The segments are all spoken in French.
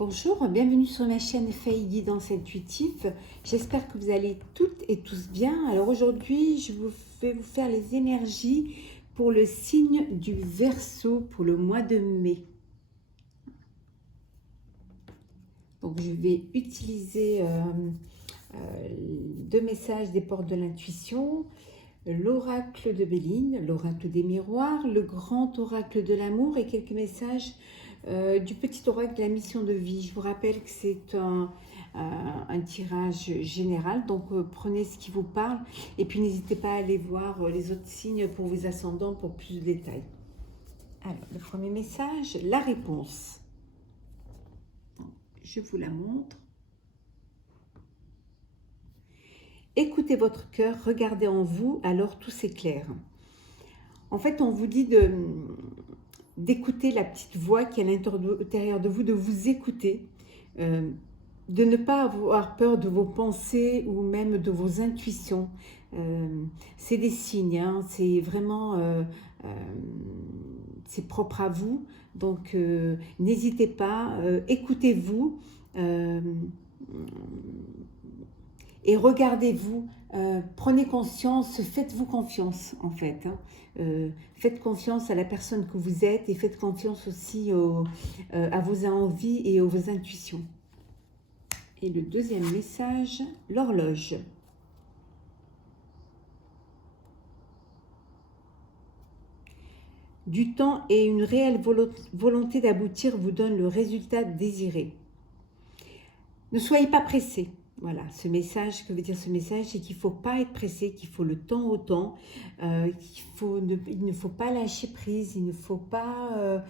Bonjour, bienvenue sur ma chaîne Faye Guidance Intuitive. J'espère que vous allez toutes et tous bien. Alors aujourd'hui, vais vous faire les énergies pour le signe du Verseau pour le mois de mai. Donc je vais utiliser deux messages des portes de l'intuition, l'oracle de Béline, l'oracle des miroirs, le grand oracle de l'amour et quelques messages du petit oracle de la mission de vie. Je vous rappelle que c'est un tirage général, donc prenez ce qui vous parle et puis n'hésitez pas à aller voir les autres signes pour vos ascendants pour plus de détails. Alors, le premier message, la réponse. Je vous la montre. Écoutez votre cœur, regardez en vous, alors tout s'éclaire. En fait, on vous dit d'écouter la petite voix qui est à l'intérieur de vous, de vous écouter, de ne pas avoir peur de vos pensées ou même de vos intuitions. C'est des signes, hein, c'est vraiment c'est propre à vous, donc n'hésitez pas, écoutez-vous et regardez-vous, prenez conscience, faites-vous confiance en fait, hein. Faites confiance à la personne que vous êtes et faites confiance aussi à vos envies et à vos intuitions. Et le deuxième message, l'horloge. Du temps et une réelle volonté d'aboutir vous donne le résultat désiré. Ne soyez pas pressés. Voilà, ce message, que veut dire ce message, c'est qu'il ne faut pas être pressé, qu'il faut le temps au temps, il ne faut pas lâcher prise, il ne faut pas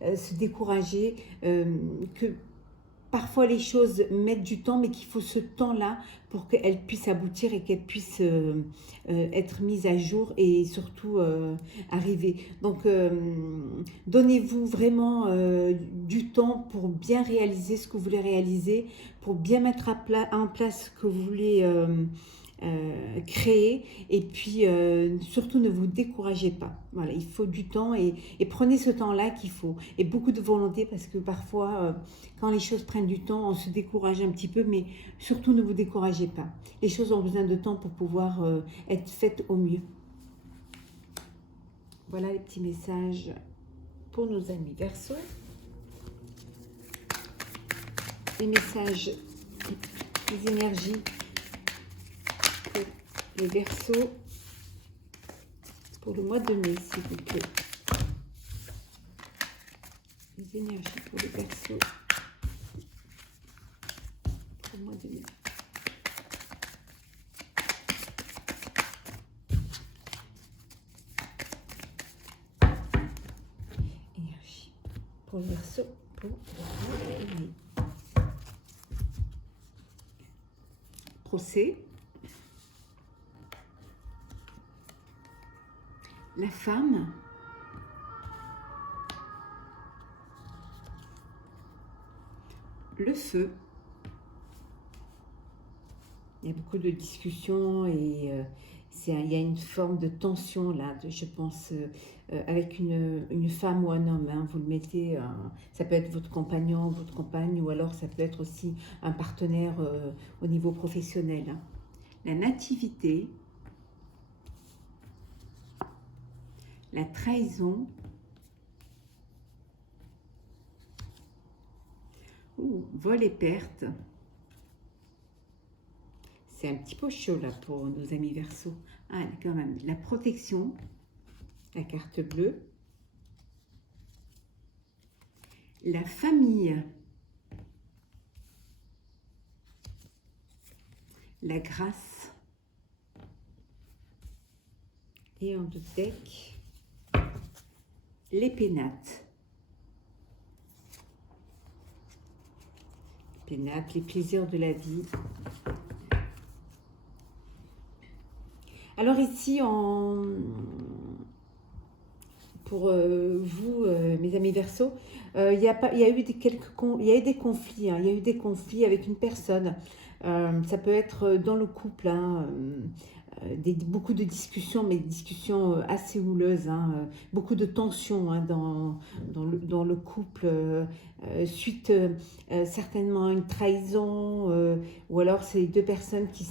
se décourager, que parfois les choses mettent du temps, mais qu'il faut ce temps-là pour qu'elles puissent aboutir et qu'elles puissent être mises à jour et surtout arriver. Donc, donnez-vous vraiment du temps pour bien réaliser ce que vous voulez réaliser, pour bien mettre en place ce que vous voulez créer, et puis surtout ne vous découragez pas. Voilà, il faut du temps et prenez ce temps-là qu'il faut et beaucoup de volonté, parce que parfois quand les choses prennent du temps, on se décourage un petit peu, mais surtout ne vous découragez pas. Les choses ont besoin de temps pour pouvoir être faites au mieux. Voilà les petits messages pour nos amis Verseau. Les messages, les énergies pour les Verseaux pour le mois de mai, s'il vous plaît. Les énergies pour les Verseaux pour le mois de mai. Énergie pour le Verseau pour le mois de mai. Procès. La femme. Le feu. Il y a beaucoup de discussions et il y a une forme de tension là, je pense, avec une femme ou un homme, hein, vous le mettez, ça peut être votre compagnon, votre compagne, ou alors ça peut être aussi un partenaire au niveau professionnel, hein. La nativité, la trahison, vol et perte. C'est un petit peu chaud là pour nos amis Verseau. Ah, quand même, la protection, la carte bleue, la famille, la grâce, et en deux deck, les pénates. Pénates, les plaisirs de la vie. Alors ici, pour vous, mes amis Verseau, il y a eu des conflits, hein, il y a eu des conflits avec une personne. Ça peut être dans le couple, hein, beaucoup de discussions, mais des discussions assez houleuses, hein, beaucoup de tensions hein, dans le couple, suite certainement à une trahison, ou alors c'est deux personnes qui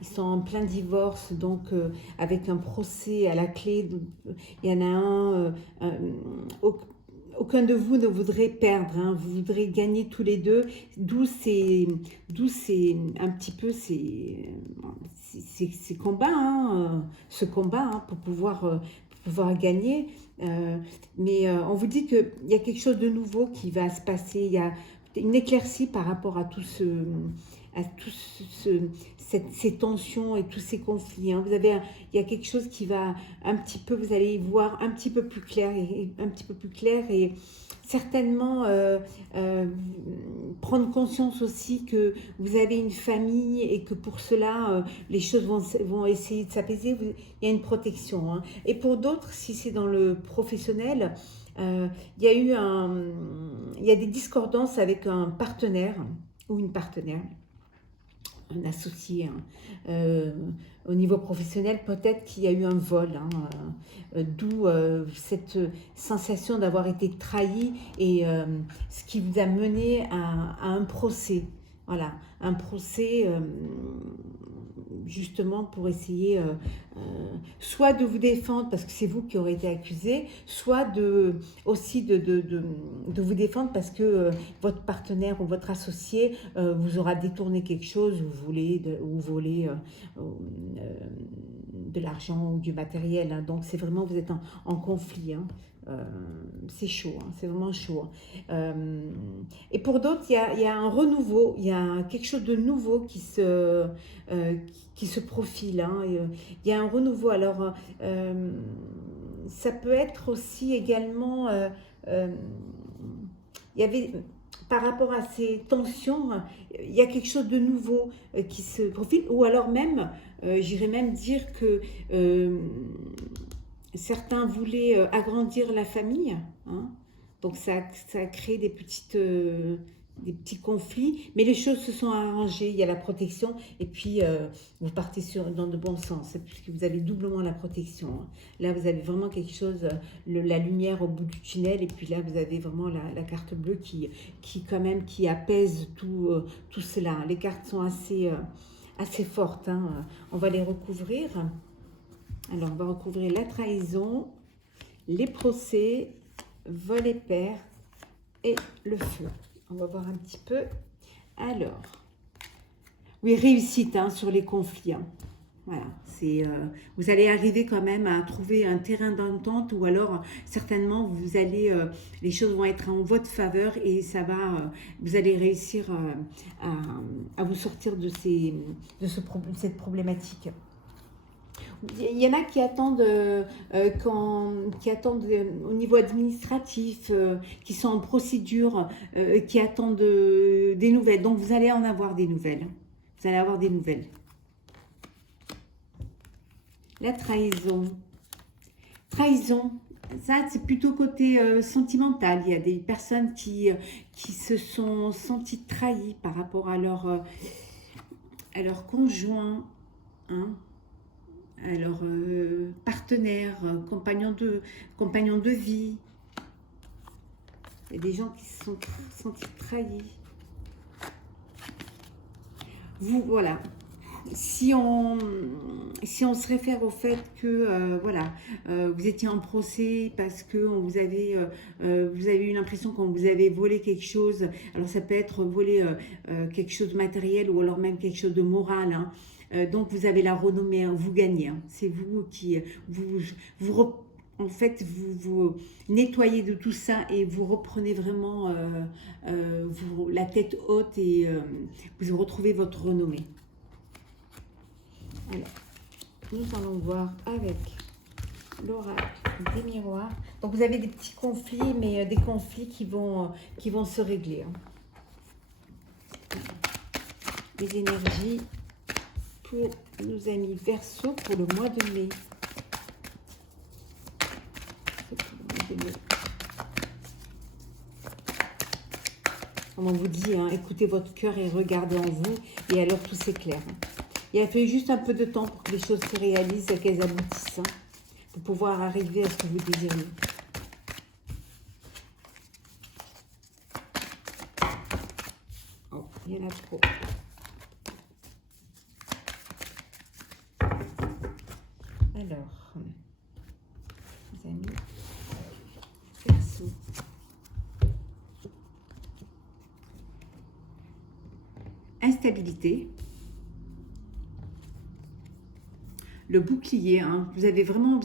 ils sont en plein divorce, donc avec un procès à la clé. Il y en a aucun de vous ne voudrait perdre, hein, vous voudrez gagner tous les deux, d'où c'est un petit peu ces combats, hein, ce combat hein, pour pouvoir gagner. Mais on vous dit qu'il y a quelque chose de nouveau qui va se passer, il y a une éclaircie par rapport à ces tensions et tous ces conflits. Hein. Il y a quelque chose qui va un petit peu, vous allez y voir un petit peu plus clair et certainement prendre conscience aussi que vous avez une famille et que pour cela, les choses vont essayer de s'apaiser. Il y a une protection. Hein. Et pour d'autres, si c'est dans le professionnel, il y a des discordances avec un partenaire ou une partenaire, un associé. Hein. Au niveau professionnel, peut-être qu'il y a eu un vol, hein, d'où cette sensation d'avoir été trahi et ce qui vous a mené à un procès. Voilà, un procès justement pour essayer soit de vous défendre parce que c'est vous qui aurez été accusé, soit aussi de vous défendre parce que votre partenaire ou votre associé vous aura détourné quelque chose ou volé de l'argent ou du matériel. Hein. Donc c'est vraiment, vous êtes en conflit. Hein. C'est chaud, hein, c'est vraiment chaud. Et pour d'autres, il y a un renouveau, il y a quelque chose de nouveau qui se profile. Hein, il y a un renouveau. Alors, ça peut être aussi également, il y avait, par rapport à ces tensions, il y a quelque chose de nouveau qui se profile, ou alors même, j'irais même dire que certains voulaient agrandir la famille, hein, donc ça a créé des petits conflits, mais les choses se sont arrangées, il y a la protection, et puis vous partez dans de bons sens, puisque vous avez doublement la protection. Hein. Là, vous avez vraiment quelque chose, la lumière au bout du tunnel, et puis là, vous avez vraiment la carte bleue qui apaise tout cela. Les cartes sont assez fortes, hein. On va les recouvrir. Alors, on va recouvrir la trahison, les procès, vol et perte et le feu. On va voir un petit peu. Alors, oui, réussite hein, sur les conflits. Hein. Voilà, vous allez arriver quand même à trouver un terrain d'entente ou alors certainement les choses vont être en votre faveur et vous allez réussir à vous sortir de cette problématique. Il y en a qui attendent, au niveau administratif, qui sont en procédure, qui attendent des nouvelles. Donc, vous allez en avoir des nouvelles. Vous allez avoir des nouvelles. La trahison. Trahison, ça c'est plutôt côté sentimental. Il y a des personnes qui se sont senties trahies par rapport à leur conjoint, hein, à leur partenaire, compagnon de vie. Il y a des gens qui se sont sentis trahis. Voilà. Si on se réfère au fait que vous étiez en procès parce que vous avez eu l'impression qu'on vous avait volé quelque chose, alors ça peut être volé quelque chose de matériel ou alors même quelque chose de moral, hein. Donc vous avez la renommée, hein, vous gagnez, hein. C'est vous qui vous nettoyez de tout ça et vous reprenez vraiment la tête haute et vous retrouvez votre renommée. Alors, nous allons voir avec l'oracle des miroirs. Donc, vous avez des petits conflits, mais des conflits qui vont se régler. Hein. Les énergies pour nos amis Verseau pour le mois de mai. Comme on vous dit, hein, écoutez votre cœur et regardez en vous, et alors tout s'éclaire. Hein. Il a fallu juste un peu de temps pour que les choses se réalisent et qu'elles aboutissent, hein, pour pouvoir arriver à ce que vous désirez. Oh, il y en a trop. Alors, les amis, Verseau. Instabilité. Le bouclier, hein, vous êtes vraiment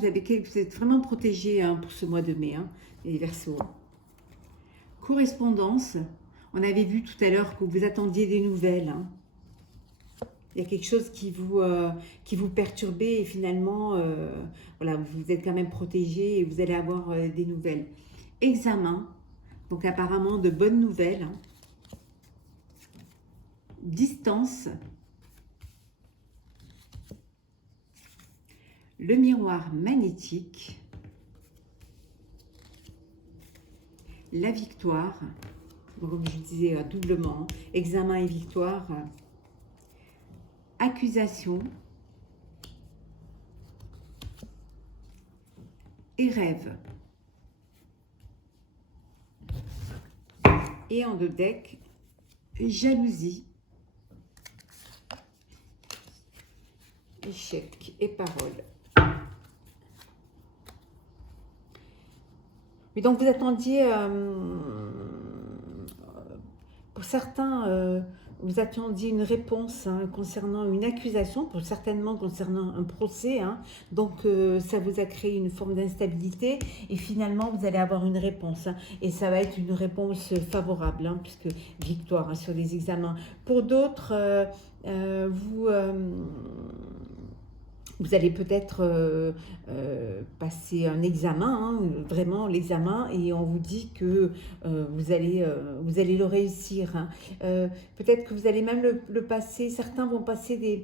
protégé, hein, pour ce mois de mai, hein, les Verseaux. Correspondance. On avait vu tout à l'heure que vous attendiez des nouvelles, hein. Il y a quelque chose qui vous perturbait et finalement, voilà, vous êtes quand même protégé et vous allez avoir des nouvelles. Examen, donc apparemment de bonnes nouvelles, hein. Distance. Le miroir magnétique. La victoire. Donc, comme je disais, doublement. Examen et victoire. Accusation. Et rêve. Et en deux decks, jalousie. Échec et parole. Oui, donc vous attendiez, pour certains, vous attendiez une réponse, hein, concernant une accusation, certainement concernant un procès, hein. Donc ça vous a créé une forme d'instabilité et finalement vous allez avoir une réponse, hein, et ça va être une réponse favorable, hein, puisque victoire, hein, sur les examens. Pour d'autres, vous allez peut-être passer un examen, hein, vraiment l'examen, et on vous dit que vous allez le réussir, hein. Peut-être que vous allez même le passer, certains vont passer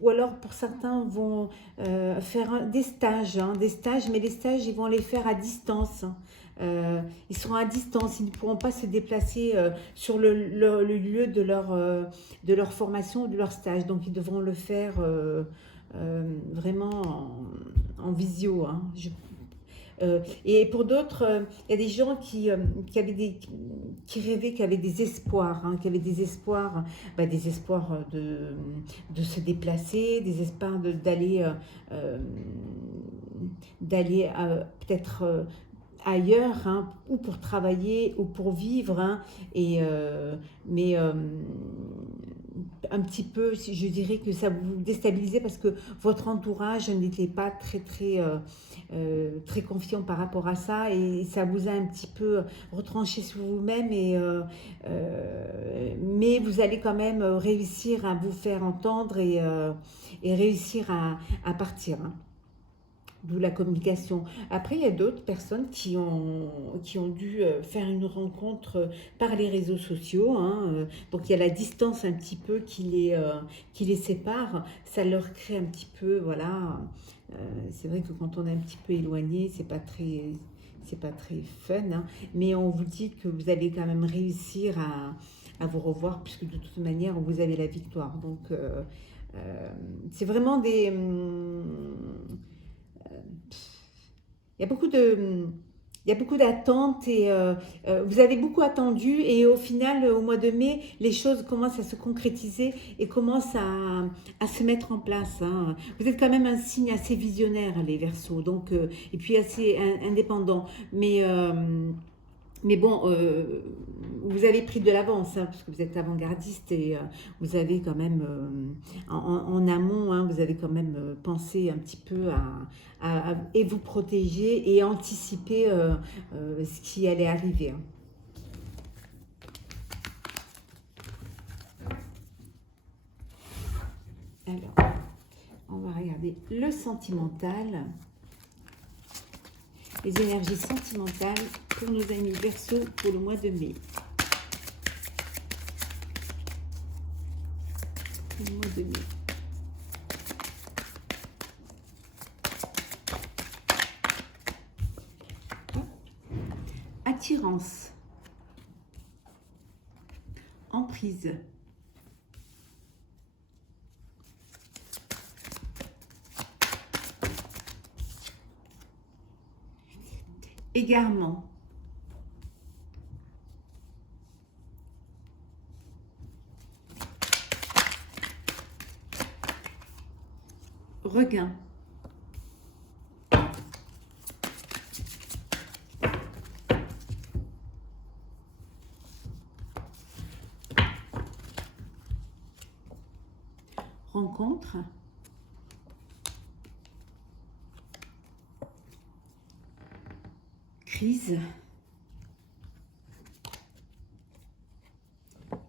ou alors pour certains vont faire des stages, hein, mais les stages, ils vont les faire à distance, hein. Ils seront à distance, ils ne pourront pas se déplacer sur le lieu de leur formation ou de leur stage. Donc, ils devront le faire vraiment en visio, hein. Et pour d'autres, il y a des gens qui rêvaient, qui avaient des espoirs, hein, des espoirs de se déplacer, des espoirs d'aller peut-être ailleurs, hein, ou pour travailler ou pour vivre, hein, mais un petit peu, je dirais que ça vous déstabilisait parce que votre entourage n'était pas très confiant par rapport à ça, et ça vous a un petit peu retranché sur vous-même, mais vous allez quand même réussir à vous faire entendre et réussir à partir, hein. D'où la communication. Après, il y a d'autres personnes qui ont dû faire une rencontre par les réseaux sociaux, hein. Donc, il y a la distance un petit peu qui les sépare. Ça leur crée un petit peu, voilà. C'est vrai que quand on est un petit peu éloigné, c'est pas très fun, hein. Mais on vous dit que vous allez quand même réussir à vous revoir, puisque de toute manière, vous avez la victoire. Donc, c'est vraiment il y a beaucoup d'attentes et vous avez beaucoup attendu, et au final, au mois de mai, les choses commencent à se concrétiser et commencent à se mettre en place, hein. Vous êtes quand même un signe assez visionnaire, les Verseaux, donc, et puis assez indépendant. Mais bon, vous avez pris de l'avance, hein, parce que vous êtes avant-gardiste, et vous avez quand même, en amont, hein, vous avez quand même pensé un petit peu et vous protéger et anticiper ce qui allait arriver, hein. Alors, on va regarder le sentimental. Les énergies sentimentales pour nos amis Verseaux pour le mois de mai. Le mois de mai. Attirance. Emprise. égarement, regain, rencontre, crise,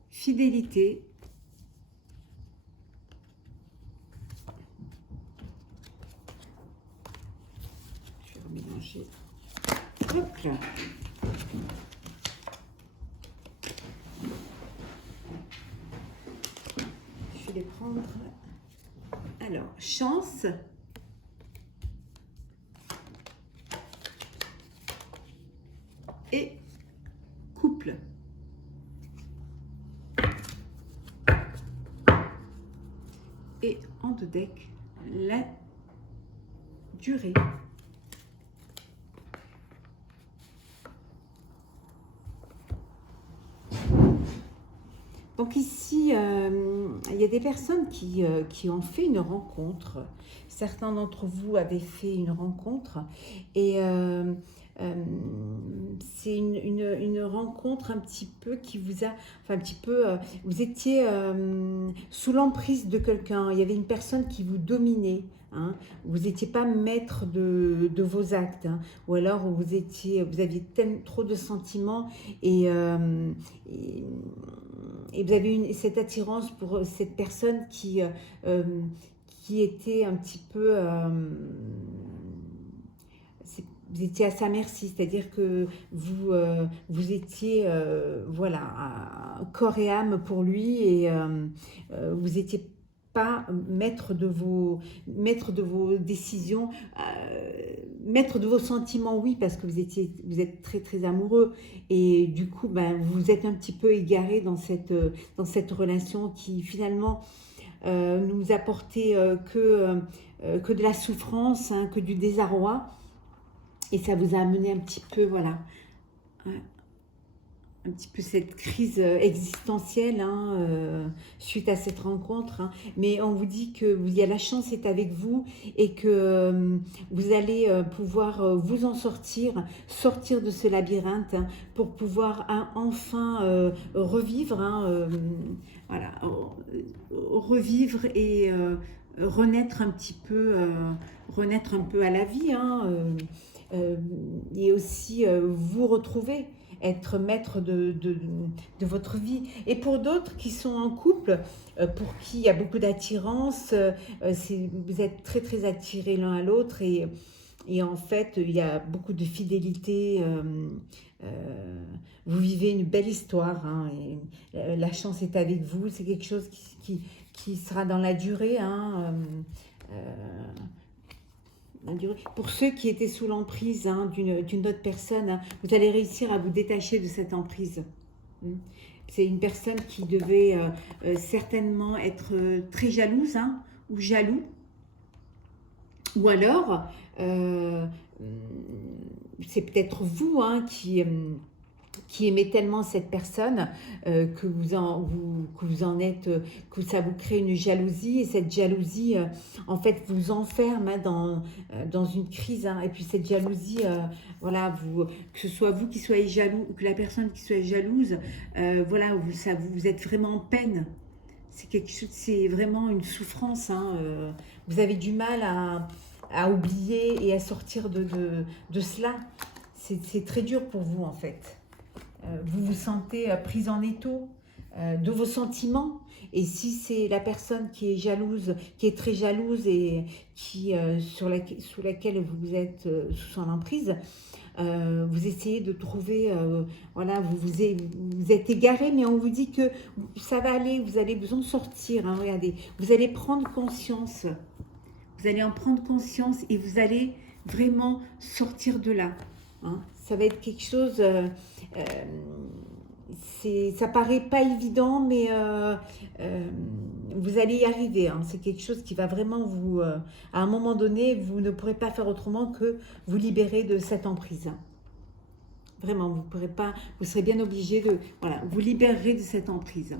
fidélité, je vais remélanger, hop là. Je vais les prendre. Alors, chance, et couple. Et en deux decks, la durée. Donc ici, il y a des personnes qui ont fait une rencontre. Certains d'entre vous avaient fait une rencontre et c'est une rencontre un petit peu qui vous a, enfin un petit peu, vous étiez sous l'emprise de quelqu'un. Il y avait une personne qui vous dominait. Hein, vous n'étiez pas maître de vos actes, hein, ou alors vous aviez trop de sentiments et vous avez cette attirance pour cette personne qui était un petit peu... vous étiez à sa merci, c'est-à-dire que vous étiez voilà, à corps et âme pour lui et vous n'étiez pas maître de vos décisions, maître de vos sentiments, oui, parce que vous êtes très très amoureux et du coup ben, vous êtes un petit peu égaré dans cette relation qui finalement ne nous apportait que de la souffrance, hein, que du désarroi, et ça vous a amené un petit peu, voilà, un petit peu cette crise existentielle, hein, suite à cette rencontre, hein. Mais on vous dit que la chance est avec vous et que vous allez pouvoir vous en sortir de ce labyrinthe, hein, pour pouvoir enfin revivre, hein, voilà, revivre et renaître un petit peu, à la vie, hein, et aussi vous retrouver, être maître de votre vie. Et pour d'autres qui sont en couple, pour qui il y a beaucoup d'attirance, vous êtes très très attirés l'un à l'autre et en fait il y a beaucoup de fidélité, vous vivez une belle histoire, hein, et la chance est avec vous, c'est quelque chose qui sera dans la durée, hein, pour ceux qui étaient sous l'emprise, hein, d'une autre personne, hein, vous allez réussir à vous détacher de cette emprise. C'est une personne qui devait certainement être très jalouse, hein, ou jaloux. Ou alors, c'est peut-être vous, hein, qui aimez tellement cette personne que vous en êtes, que ça vous crée une jalousie, et cette jalousie en fait vous enferme, hein, dans une crise, hein. Et puis cette jalousie, voilà, que ce soit vous qui soyez jaloux ou que la personne qui soit jalouse, voilà, vous êtes vraiment en peine. C'est quelque chose, c'est vraiment une souffrance, hein, vous avez du mal à oublier et à sortir de cela. C'est très dur pour vous en fait. Vous vous sentez prise en étau de vos sentiments, et si c'est la personne qui est jalouse, qui est très jalouse et sous laquelle vous êtes sous son emprise, vous essayez de trouver, voilà, vous êtes égaré, mais on vous dit que ça va aller, vous allez vous en sortir, hein, regardez, vous allez prendre conscience, vous allez en prendre conscience et vous allez vraiment sortir de là, hein. Ça va être quelque chose, ça paraît pas évident, mais vous allez y arriver, hein. C'est quelque chose qui va vraiment vous, à un moment donné, vous ne pourrez pas faire autrement que vous libérer de cette emprise. Vraiment, vous pourrez pas, vous serez bien obligé de, voilà, vous libérerez de cette emprise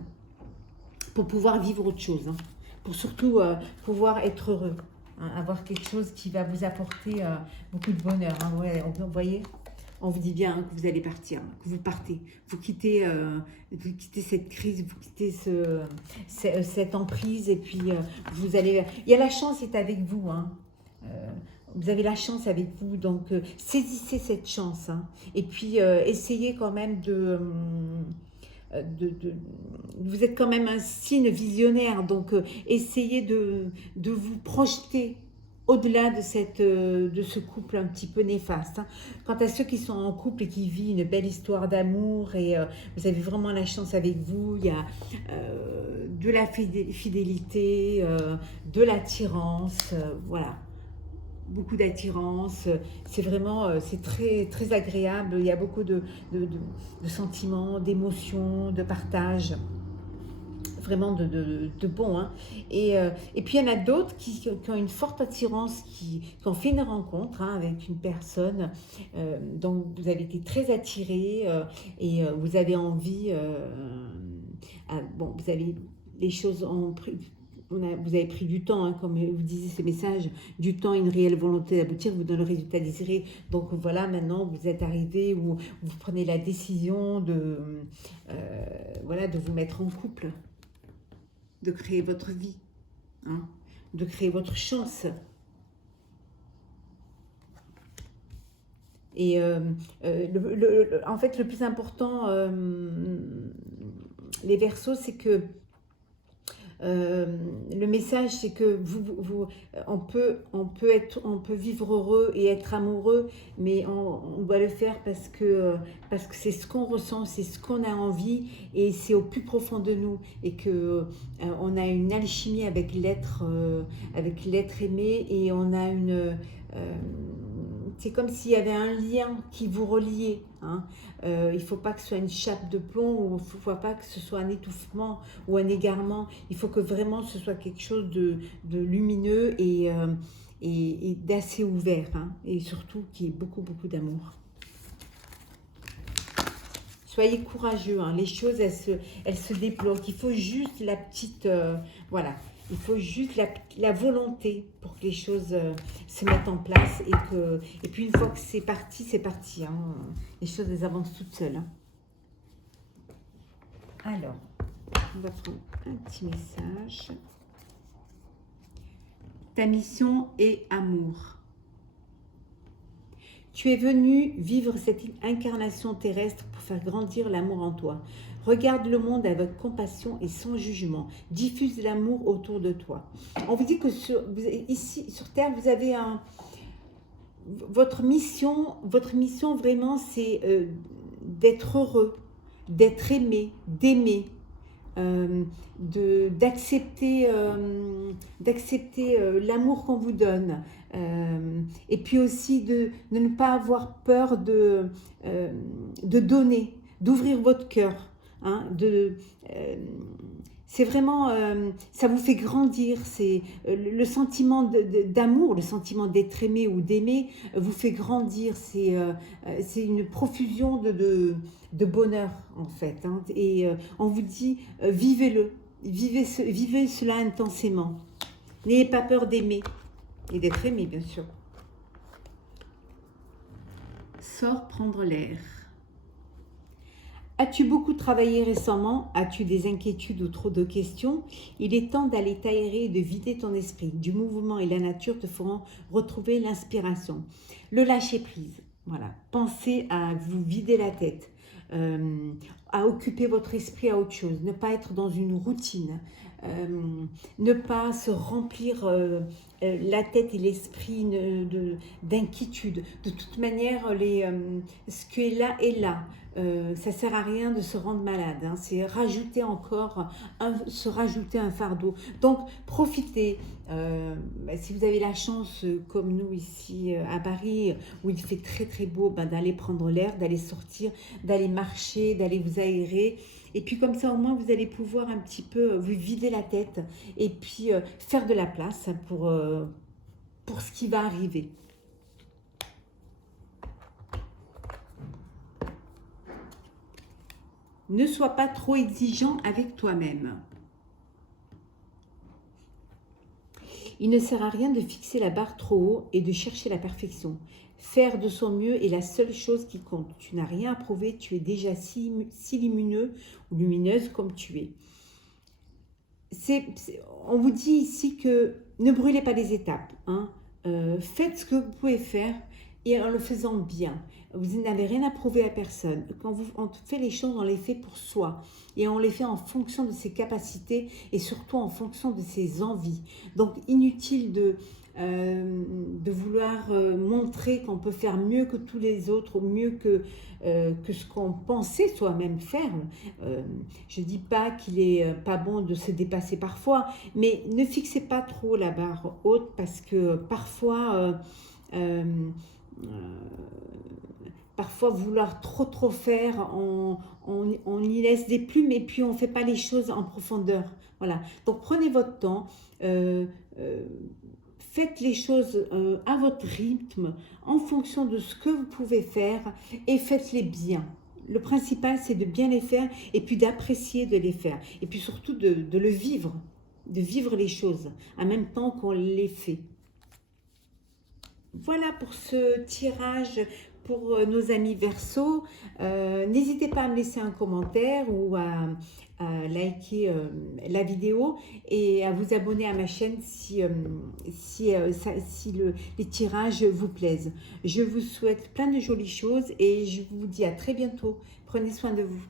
pour pouvoir vivre autre chose, hein, pour surtout pouvoir être heureux, hein, avoir quelque chose qui va vous apporter beaucoup de bonheur. Hein, ouais, vous voyez, on vous dit bien hein, que vous allez partir, que vous partez, vous quittez cette crise, vous quittez cette emprise et puis vous allez. Il y a la chance est avec vous, hein. Vous avez la chance avec vous, donc saisissez cette chance, hein, et puis essayez quand même vous êtes quand même un signe visionnaire, donc essayez de vous projeter au-delà de ce couple un petit peu néfaste. Hein. Quant à ceux qui sont en couple et qui vivent une belle histoire d'amour et vous avez vraiment la chance avec vous, il y a de la fidélité, de l'attirance, voilà. Beaucoup d'attirance, c'est vraiment, c'est très, très agréable, il y a beaucoup de sentiments, d'émotions, de partage, vraiment de bon. Hein. Et puis il y en a d'autres qui ont une forte attirance, qui ont fait une rencontre hein, avec une personne dont vous avez été très attiré et vous avez envie, bon, vous avez les choses ont pris. Vous avez pris du temps, hein, comme vous disiez ce message, du temps, une réelle volonté d'aboutir vous donne le résultat désiré. Donc voilà, maintenant vous êtes arrivé où vous prenez la décision voilà, de vous mettre en couple, de créer votre vie, hein, de créer votre chance. Et en fait, le plus important, les Verseaux, c'est que le message, c'est que on peut vivre heureux et être amoureux, mais on doit le faire parce que c'est ce qu'on ressent, c'est ce qu'on a envie et c'est au plus profond de nous et que on a une alchimie avec l'être aimé et on a c'est comme s'il y avait un lien qui vous reliait. Hein. Il ne faut pas que ce soit une chape de plomb ou il ne faut pas que ce soit un étouffement ou un égarement. Il faut que vraiment ce soit quelque chose de lumineux et d'assez ouvert. Hein. Et surtout qu'il y ait beaucoup, beaucoup d'amour. Soyez courageux. Hein. Les choses, elles se débloquent. Il faut juste la petite... voilà. Il faut juste la volonté pour que les choses se mettent en place et puis une fois que c'est parti. Hein. Les choses, elles avancent toutes seules. Hein. Alors, on va prendre un petit message. Ta mission est amour. Tu es venu vivre cette incarnation terrestre pour faire grandir l'amour en toi. Regarde le monde avec compassion et sans jugement. Diffuse l'amour autour de toi. On vous dit que ici, sur Terre, vous avez votre mission vraiment, c'est d'être heureux, d'être aimé, d'aimer, d'accepter l'amour qu'on vous donne. Et puis aussi de ne pas avoir peur de donner, d'ouvrir votre cœur. Hein, c'est vraiment, ça vous fait grandir, c'est le sentiment d'amour, le sentiment d'être aimé ou d'aimer vous fait grandir, c'est une profusion de bonheur en fait. Hein, et on vous dit, vivez-le, vivez cela intensément. N'ayez pas peur d'aimer et d'être aimé bien sûr. Sors prendre l'air. As-tu beaucoup travaillé récemment? As-tu des inquiétudes ou trop de questions? Il est temps d'aller t'aérer et de vider ton esprit. Du mouvement et la nature te feront retrouver l'inspiration. Le lâcher-prise. Voilà. Pensez à vous vider la tête, à occuper votre esprit à autre chose, ne pas être dans une routine, ne pas se remplir la tête et l'esprit d'inquiétude. De toute manière, ce qui est là est là. Ça ne sert à rien de se rendre malade. Hein. C'est rajouter encore, se rajouter un fardeau. Donc, profitez. Si vous avez la chance, comme nous ici à Paris, où il fait très très beau, d'aller prendre l'air, d'aller sortir, d'aller marcher, d'aller vous aérer. Et puis comme ça, au moins, vous allez pouvoir un petit peu vous vider la tête et puis faire de la place pour ce qui va arriver. Ne sois pas trop exigeant avec toi-même. Il ne sert à rien de fixer la barre trop haut et de chercher la perfection. Faire de son mieux est la seule chose qui compte. Tu n'as rien à prouver, tu es déjà si lumineux ou lumineuse comme tu es. On vous dit ici que ne brûlez pas les étapes. Hein. Faites ce que vous pouvez faire et en le faisant bien. Vous n'avez rien à prouver à personne. Quand on fait les choses, on les fait pour soi. Et on les fait en fonction de ses capacités et surtout en fonction de ses envies. Donc inutile de vouloir montrer qu'on peut faire mieux que tous les autres, ou mieux que ce qu'on pensait soi-même faire. Je ne dis pas qu'il n'est pas bon de se dépasser parfois, mais ne fixez pas trop la barre haute parce que parfois... parfois vouloir trop faire, on y laisse des plumes et puis on ne fait pas les choses en profondeur. Voilà. Donc prenez votre temps, faites les choses à votre rythme, en fonction de ce que vous pouvez faire et faites-les bien. Le principal, c'est de bien les faire et puis d'apprécier de les faire. Et puis surtout de le vivre, de vivre les choses en même temps qu'on les fait. Voilà pour ce tirage pour nos amis Verseau. N'hésitez pas à me laisser un commentaire ou à liker la vidéo et à vous abonner à ma chaîne si les tirages vous plaisent. Je vous souhaite plein de jolies choses et je vous dis à très bientôt. Prenez soin de vous.